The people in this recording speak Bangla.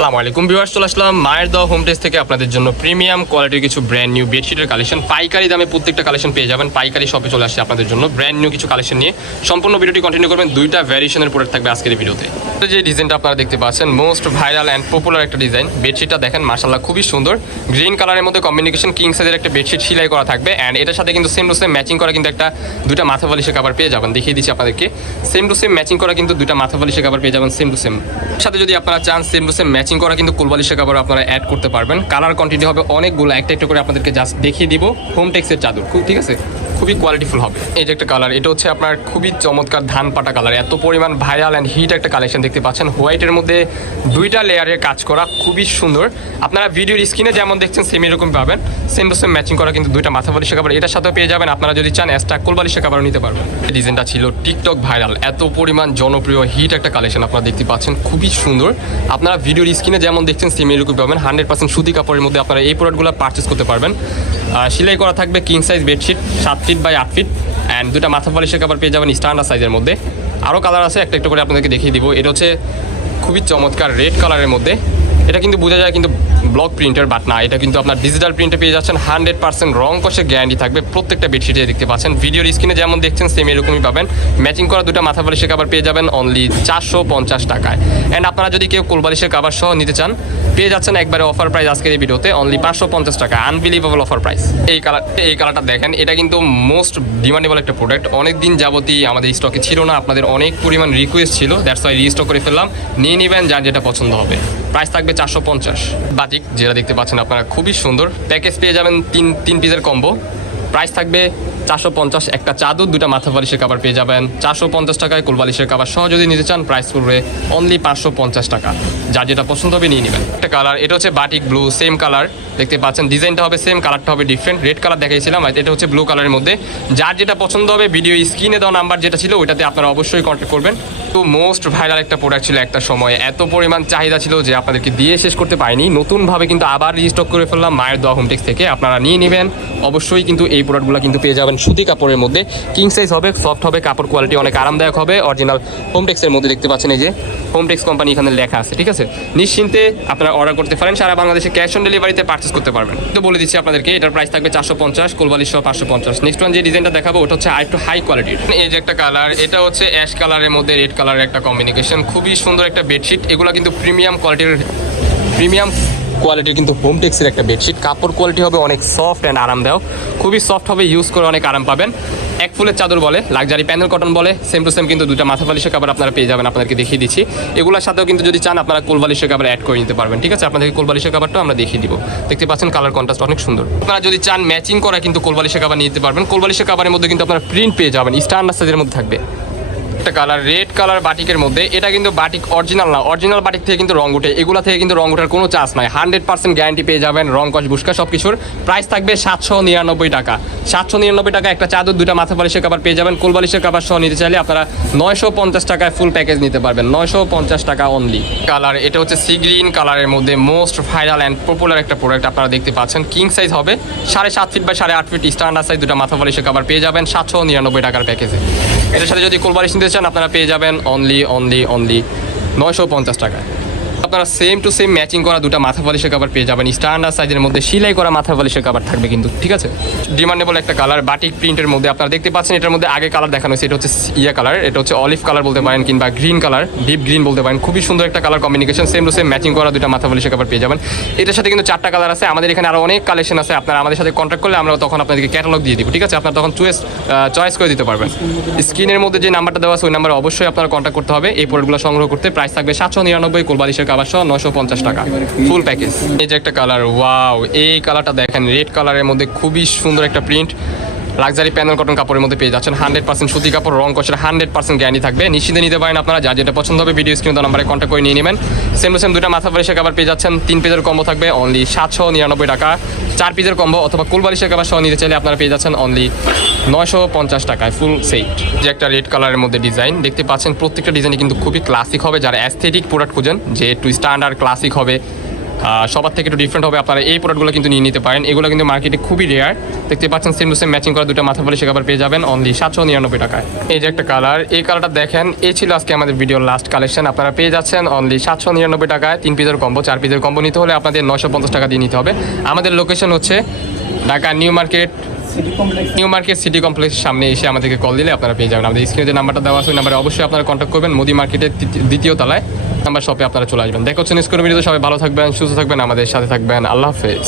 আসসালামু আলাইকুম ভিউয়ার্স, চলে আসলাম মায়ের দোয়া হোম টেক্স থেকে আপনাদের জন্য প্রিমিয়াম কোয়ালিটির কিছু ব্র্যান্ড নিউ বেডশিটের কালেকশন। পাইকারি দামে প্রত্যেকটা কালেকশন পেয়ে যাবেন। পাইকারি শপে চলে আসছে আপনাদের জন্য ব্র্যান্ড নিউ কিছু কালেকশন নিয়ে। সম্পূর্ণ ভিডিওটি কন্টিনিউ করবেন। দুইটা ভ্যারিয়েশনের প্রোডাক্ট থাকবে আজকের এই ভিডিওতে। যে ডিজাইনটা আপনারা দেখতে পাচ্ছেন মোস্ট ভাইরাল অ্যান্ড পপুলার একটা ডিজাইন। বেডশিটটা দেখেন মাশাআল্লাহ খুবই সুন্দর। গ্রিন কালারের মধ্যে কম্বিনেশন কিং সাইজের একটা বেডশিট সেলাই করা থাকবে অ্যান্ড এটার সাথে কিন্তু সেম টু সেম ম্যাচিং করা কিন্তু একটা দুইটা মাথা বালিশের কভার পেয়ে যাবেন। দেখিয়ে দিচ্ছি আপনাদেরকে। সেম টু সেম ম্যাচিং করা কিন্তু দুইটা মাথা বালিশের কভার পেয়ে যাবেন সেম টু সেম। সাথে যদি আপনারা চান সেম টু সেম ম্যাচিং করা কিন্তু কোলবালিশের কভার আপনারা অ্যাড করতে পারবেন। কালার কোয়ান্টিটি হবে অনেকগুলো, একটা একটা করে আপনাদেরকে জাস্ট দেখিয়ে দিব। হোম টেক্সের চাদর ঠিক আছে, খুবই কোয়ালিটিফুল হবে। এই যে একটা কালার, এটা হচ্ছে আপনার খুবই চমৎকার ধান পাটা কালার। এত পরিমাণ ভাইরাল অ্যান্ড হিট একটা কালেকশন দেখতে পাচ্ছেন। হোয়াইটের মধ্যে দুইটা লেয়ারের কাজ করা, খুবই সুন্দর। আপনারা ভিডিওর স্ক্রিনে যেমন দেখছেন সেম এরকম পাবেন। সেম টু সেম ম্যাচিং করা কিন্তু দুইটা মাথা বালিশের কভার এটার সাথেও পেয়ে যাবেন। আপনারা যদি চান এক্সট্রা কোলবালিশের কভারও নিতে পারবেন। ডিজাইনটা ছিল টিকটক ভাইরাল, এত পরিমাণ জনপ্রিয় হিট একটা কালেকশন আপনারা দেখতে পাচ্ছেন, খুবই সুন্দর। আপনারা ভিডিওর স্ক্রিনে যেমন দেখছেন সেম এরকম পাবেন। 100% সুতি কাপড়ের মধ্যে আপনারা এই প্রোডাক্টগুলো পারচেস করতে পারবেন। সেলাই করা থাকবে king size bedsheet 7 feet by 8 feet and দুটা মাথা বালিশের কভার পেয়ে যাবেন স্ট্যান্ডার্ড সাইজের মধ্যে। আরও কালার আছে, একটা একটু করে আপনাদেরকে দেখিয়ে দিব। এটা হচ্ছে খুবই চমৎকার রেড কালারের মধ্যে। এটা কিন্তু বোঝা যায় কিন্তু ব্লক প্রিন্টার, বাট না, এটা কিন্তু আপনার ডিজিটাল প্রিন্টে পেয়ে যাচ্ছেন। 100% রং কষে গ্যারান্টি থাকবে প্রত্যেকটা বেডশিটে দেখতে পাচ্ছেন। ভিডিওর স্ক্রিনে যেমন দেখছেন সেম এরকমই পাবেন। ম্যাচিং করা দুটা মাথা বালিশের কভার পেয়ে যাবেন অনলি 450 টাকায়। অ্যান্ড আপনারা যদি কেউ কোলবালিশের কভার সহ নিতে চান পেয়ে যাচ্ছেন একবারে অফার প্রাইস আজকের এই ভিডিওতে অনলি 550 টাকা। Unbelievable offer price. এই কালারটা দেখেন, এটা কিন্তু মোস্ট ডিমান্ডেবল একটা প্রোডাক্ট। অনেক দিন যাবতই আমাদের স্টকে ছিল না, আপনাদের অনেক পরিমাণ রিকোয়েস্ট ছিল, দ্যাটস ওয়াই রিস্টক করে ফেললাম। নিয়ে নেবেন যার যেটা পছন্দ হবে। প্রাইস থাকবে 450। বাটিক যেটা দেখতে পাচ্ছেন আপনারা খুবই সুন্দর। প্যাকেজ পেয়ে যাবেন তিন পিসের কম্বো। প্রাইস থাকবে 450। একটা চাদর দুটা মাথা বালিশের কভার পেয়ে যাবেন 450 টাকায়। কোলবালিশের কভার সহ যদি নিতে চান প্রাইস পড়বে অনলি 550 টাকা। যার যেটা পছন্দ হবে নিয়ে নেবেন। একটা কালার, এটা হচ্ছে বাটিক ব্লু, সেম কালার দেখতে পাচ্ছেন। ডিজাইনটা হবে সেম, কালারটা হবে ডিফারেন্ট। রেড কালার দেখাইছিলাম, এটা হচ্ছে ব্লু কালারের মধ্যে। যার যেটা পছন্দ হবে ভিডিও স্ক্রিনে দেওয়া নাম্বার যেটা ছিল ওইটাতে আপনারা অবশ্যই কন্ট্যাক্ট করবেন। তো মোস্ট ভাইরাল একটা প্রোডাক্ট ছিল একটা সময়, এত পরিমাণ চাহিদা ছিল যে আপনাদেরকে দিয়ে শেষ করতে পারিনি। নতুনভাবে কিন্তু আবার রিস্টক করে ফেললাম মায়ের দোয়া হোম টেক্স থেকে। আপনারা নিয়ে নেবেন অবশ্যই। কিন্তু এই প্রোডাক্টগুলো কিন্তু পেয়ে যাবেন সুতি কাপড়ের মধ্যে। কিং সাইজ হবে, সফট হবে, কাপড় কোয়ালিটি অনেক আরামদায়ক হবে। অরিজিনাল হোম টেক্সের মধ্যে দেখতে পাচ্ছেন, এই যে হোম টেক্স কোম্পানি এখানে লেখা আছে, ঠিক আছে। নিশ্চিন্তে আপনারা অর্ডার করতে পারেন। সারা বাংলাদেশে ক্যাশ অন ডেলিভারিতে পারচেস করতে পারবেন। তো বলে দিচ্ছি আপনাদেরকে, এটার প্রাইস থাকবে 450, কোলবালিশ সহ 550। নেক্সট ওয়ান যে ডিজাইনটা দেখাবো ওটা হচ্ছে আরেকটু হাই কোয়ালিটির। এই যে একটা কালার, এটা হচ্ছে অ্যাশ কালারের মধ্যে রেড কালারের একটা কম্বিনেশন, খুবই সুন্দর একটা বেডশিট। এগুলো কিন্তু প্রিমিয়াম কোয়ালিটির কিন্তু হোম টেক্সের একটা বেডশিট। কাপড় কোয়ালিটি হবে অনেক সফট অ্যান্ড আরামদায়ক, খুবই সফট হবে, ইউজ করে অনেক আরাম পাবেন। এক ফুলের চাদর বলে, লাক্সারি প্যানেল কটন বলে, সেম টু সেম কিন্তু দুটা মাথা বালিশের কভার আপনারা পেয়ে যাবেন। আপনাদেরকে দেখিয়ে দিচ্ছি। এগুলোর সাথেও কিন্তু যদি চান আপনারা কোলবালিশের কভার অ্যাড করে নিতে পারবেন, ঠিক আছে। আপনাদেরকে কোলবালিশের কভারটা আমরা দেখিয়ে দিব। দেখতে পাচ্ছেন কালার কন্ট্রাস্ট অনেক সুন্দর। আপনারা যদি চান ম্যাচিং করা কিন্তু কোলবালিশের কভার নিতে পারবেন। কোলবালিশের কভারের মধ্যে কিন্তু আপনারা প্রিন্ট পেয়ে যাবেন, স্ট্যান্ডার্ড সাইজের মধ্যে থাকবে। একটা কালার রেড কালার বাটিকের মধ্যে। এটা কিন্তু বাটিক অরিজিনাল না, অরিজিনাল বাটিক থেকে কিন্তু রং উঠে, এগুলা থেকে কিন্তু রং ওঠার কোনো চান্স নাই। 100% গ্যারান্টি পেয়ে যাবেন, রং কস বুস্কা সব কিছুর। প্রাইস থাকবে 799 টাকা। 799 টাকা একটা চাদর দুটা মাথা বালিশের কভার পেয়ে যাবেন। কোলবালিশের কভার সহ নিতে চাইলে আপনারা 950 টাকায় ফুল প্যাকেজ নিতে পারবেন, 950 টাকা অনলি। কালার, এটা হচ্ছে সি গ্রিন কালারের মধ্যে মোস্ট ভাইরাল অ্যান্ড পপুলার একটা প্রোডাক্ট আপনারা দেখতে পাচ্ছেন। কিং সাইজ হবে 7.5 feet by 8.5 feet standard size দুটা মাথা বালিশের কভার পেয়ে যাবেন 799 টাকার প্যাকেজে। এটার সাথে যদি কোলবালিশ নিতে চান আপনারা পেয়ে যাবেন অনলি 950 টাকায়। আপনারা সেম টু সেম ম্যাচিং করা দুটা মাথা বালিশের কভার পেয়ে যাবেন স্ট্যান্ডার্ড সাইজের মধ্যে। সেলাই করা মাথা বালিশের কভার থাকবে কিন্তু, ঠিক আছে। ডিমান্ডেবল একটা কালার বাটিক প্রিন্টের মধ্যে আপনারা দেখতে পাচ্ছেন। এটার মধ্যে আগে কালার দেখানো হয়েছে, এটা হচ্ছে কালার, এটা হচ্ছে অলিভ কালার বলতে পারেন কিংবা গ্রিন কালার, ডিপ গ্রিন বলতে পারেন। খুবই সুন্দর একটা colour combination. Same to same matching করা দুটা মাথা বালিশের কভার পেয়ে যাবেন। এটার সাথে কিন্তু 4টা কালার আছে। আমাদের এখানে আরও অনেক কালেকশন আছে। আপনারা আমাদের সাথে কন্ট্যাক্ট করলে আমরা তখন আপনাদেরকে ক্যাটালগ দিয়ে দিব, ঠিক আছে। আপনারা তখন চয়েস করে দিতে পারবেন। স্ক্রিনের মধ্যে যে নাম্বারটা দেওয়া আছে ওই নাম্বারে অবশ্যই আপনারা কন্ট্যাক্ট করতে হবে এই প্রোডাক্টগুলো সংগ্রহ করতে। প্রাইস থাকবে 799, কোলবালিশের কভার সহ 950 টাকা ফুল প্যাকেজ। এই যে একটা কালার, ওয়াও, এই কালারটা দেখেন, রেড কালারের মধ্যে খুবই সুন্দর একটা প্রিন্ট। লাক্সারি প্যানেল কটন কাপড়ের মধ্যে পেয়ে যাচ্ছেন। 100% সুতি কাপড়, রং কষের 100% গ্যারান্টি থাকবে। নিশ্চিন্তে নিতে পারেন আপনারা, যার যেটা পছন্দ হবে ভিডিও স্ক্রিনে নাম্বারে কন্ট্যাক্ট করে নিয়ে নেবেন। সেম টু সেম দুটা মাথা বালিশের কভার পেয়ে যাচ্ছেন। 3 পিসের কম্বো থাকবে অনলি 799 টাকা। 4 পিসের কম্বো অথবা কোলবালিশের কভার সহ নিতে চাইলে আপনারা পেয়ে যাচ্ছেন অনলি 950 টাকায় ফুল সেট। যে একটা রেড কালারের মধ্যে ডিজাইন দেখতে পাচ্ছেন, প্রত্যেকটা ডিজাইনে কিন্তু খুবই ক্লাসিক হবে। যারা অ্যাস্থেটিক প্রোডাক্ট খুঁজেন যে একটু স্ট্যান্ডার্ড ক্লাসিক হবে, সবার থেকে একটু ডিফারেন্ট হবে, আপনারা এই প্রোডাক্টগুলো কিন্তু নিয়ে নিতে পারেন। এগুলো কিন্তু মার্কেটে খুবই রেয়ার, দেখতে পাচ্ছেন সেম টু সেম ম্যাচিং করা দুটো মাথা বালিশ কভার পেয়ে যাবেন অনলি 799 টাকায়। এই যে একটা কালার, এই কালারটা দেখেন, এই ছিল আজকে আমাদের ভিডিওর লাস্ট কালেকশন। আপনারা পেয়ে যাচ্ছেন অনলি 799 টাকায় 3 পিসের কম্বো। 4 পিসের কম্বো নিতে হলে আপনাদের 950 টাকা দিয়ে নিতে হবে। আমাদের লোকেশন হচ্ছে ঢাকা নিউ মার্কেট সিটি কমপ্লেক্সের সামনে এসে আমাদেরকে কল দিলে আপনারা পেয়ে যাবেন। আমাদের স্ক্রিনে যে নাম্বারটা দেওয়া আছে ওই নাম্বারে অবশ্যই আপনারা কন্ট্যাক্ট করবেন। মোদি মার্কেটের দ্বিতীয় তলায় নাম্বার শপে আপনারা চলে আসবেন। দেখা হচ্ছে নেক্সট কোনো ভিডিওতে। সবাই ভালো থাকবেন, সুস্থ থাকবেন, আমাদের সাথে থাকবেন। আল্লাহ হাফেজ।